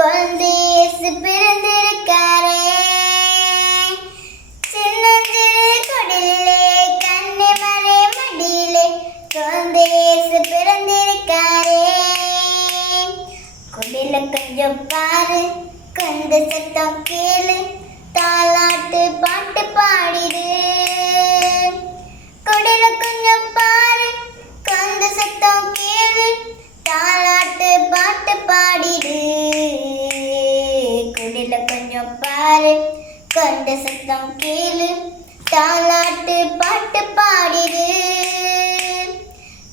குழந்தையேசு பிறந்திருக்காரே. சின்னஞ்சிறு குடிலே கண்ணை மலை மடியிலே குழந்தையேசு பிறந்திருக்காரே. குடில கொஞ்சம் பாரு கொஞ்ச சத்தம் கேளு. பாரு கண்ட சத்தம் கேளு தாலாட்டு பாட்டு பாடிடு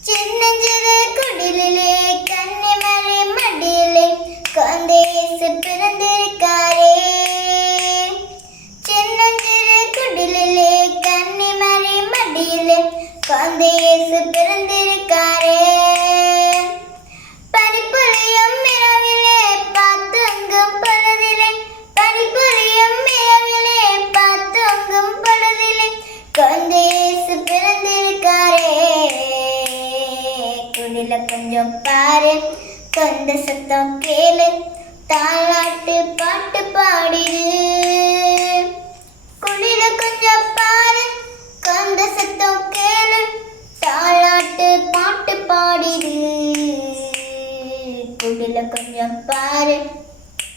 சின்னஞ்சிறு குடிலே கன்னிமறை மடியிலே கந்தேசு பிறந்திருக்காரே. சின்னஞ்சிறு குடிலே கன்னிமறை மடியிலே கந்தேசு பிறந்திருக்காரே குடில கொஞ்சம் பாரு கந்த சத்தம் கேளு. தாளாட்டு பாட்டு பாடிடு குடில கொஞ்சம் பாரு. கந்த சத்தம் கேளு. தாளாட்டு பாட்டு பாடிடு குடில கொஞ்சம் பாரு.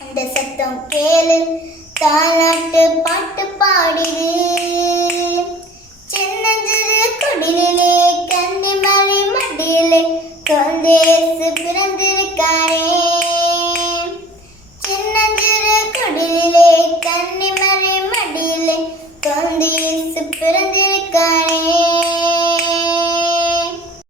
அந்த சத்தம் கேளு. தாளாட்டு பாட்டு பாடிடு